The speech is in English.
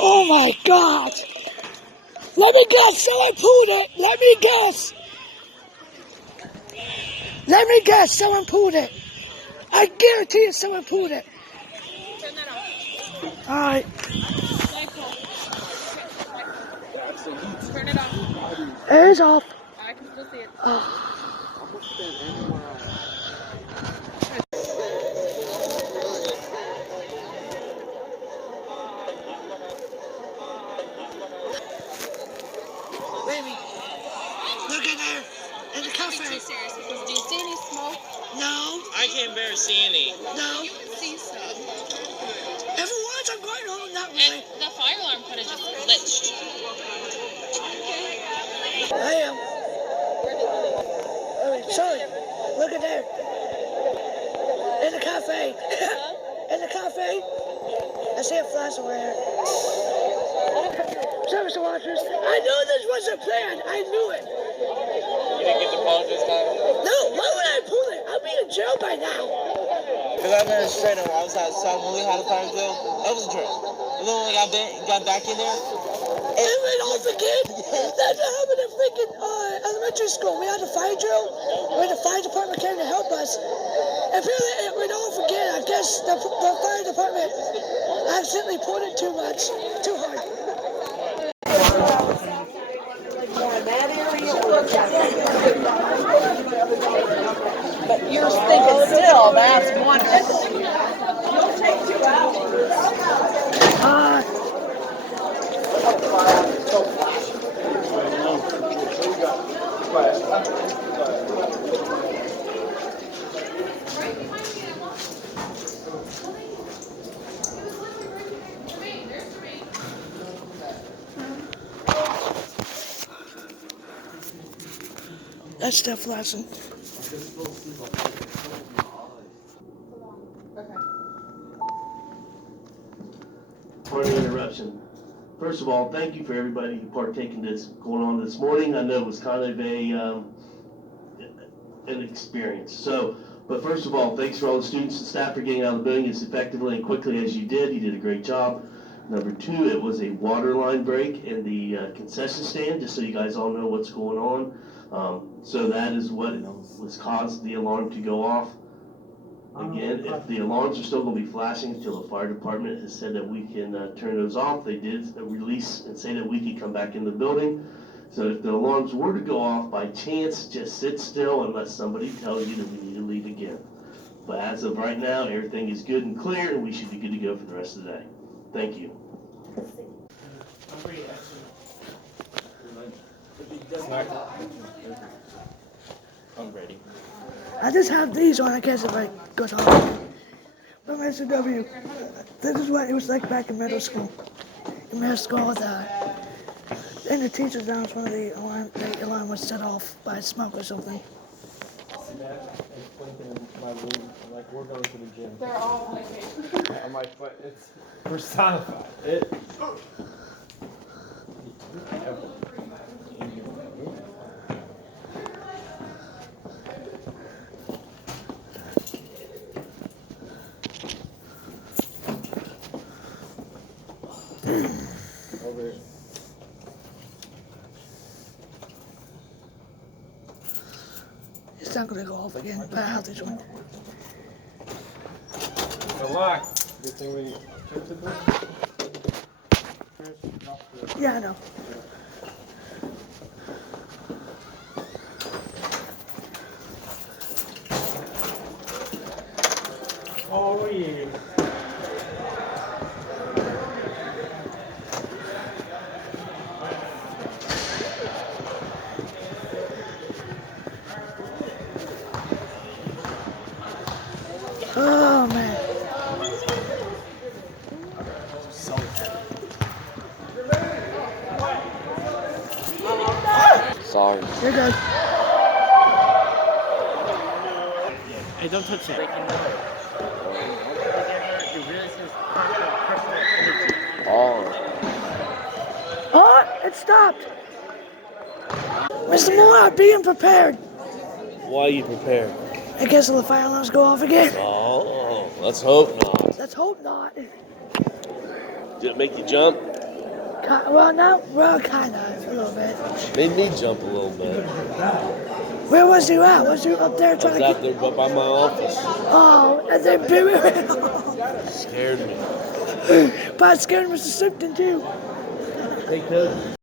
Oh my God! Let me guess, someone pulled it! Let me guess! Let me guess, someone pulled it! I guarantee you someone pulled it! Turn that off. Alright. Turn it off. It is off. I can still see it. Baby, look in there, in the cafe. Be too serious because do you see any smoke? No. I can't bear see any. No. You can see stuff. If it was, I'm going home, not really. And the fire alarm could have just glitched. I am. Sorry, look at there. In the cafe. In the cafe. I see a flash over here. Service watchers. I knew this wasn't planned. I knew it. You didn't get the phone this time? No, why would I pull it? I'll be in jail by now. Because I ran straight over. I was outside when we had a fire drill. That was a drill. And then when I got back in there, it went off again. That's what happened at freaking elementary school. We had a fire drill where the fire department came to help us. Apparently it went off again. I guess the fire department accidentally pulled it too much, too hard. But you're thinking still, that's wonderful. That's Steph Larson. For an interruption. First of all, thank you for everybody who partaking in this going on this morning. I know it was kind of an experience. But first of all, thanks for all the students and staff for getting out of the building as effectively and quickly as you did. You did a great job. Number two, it was a water line break in the concession stand, just so you guys all know what's going on. So that is what was caused the alarm to go off. Again, if the alarms are still going to be flashing until the fire department has said that we can turn those off, they did release and say that we can come back in the building. So if the alarms were to go off by chance, just sit still unless somebody tells you that we need to leave again. But as of right now, everything is good and clear, and we should be good to go for the rest of the day. Thank you. I'm ready. I just have these on in case if it goes off. From SW, this is what it was like back in middle school. In middle school, in the teacher's lounge, one of the alarm was set off by smoke or something. My room, like we're going to the gym. They're all like On my foot, it's personified. It. Over. It's not going to go off again, but I have this one. It's a lock. Good thing we checked it though. Yeah, I know. Oh yeah. Oh, man. Sorry. You're good. Hey, don't touch that. Oh, it stopped. Mr. Moore, I'm being prepared. Why are you prepared? In case the fire alarms go off again. Oh, let's hope not. Let's hope not. Did it make you jump? Well, kind of, a little bit. Made me jump a little bit. Where was you at? Was you up there I was trying to out there by my office. Oh, and they blew it Scared me. But it scared Mr. Simpson too. Hey, Coach.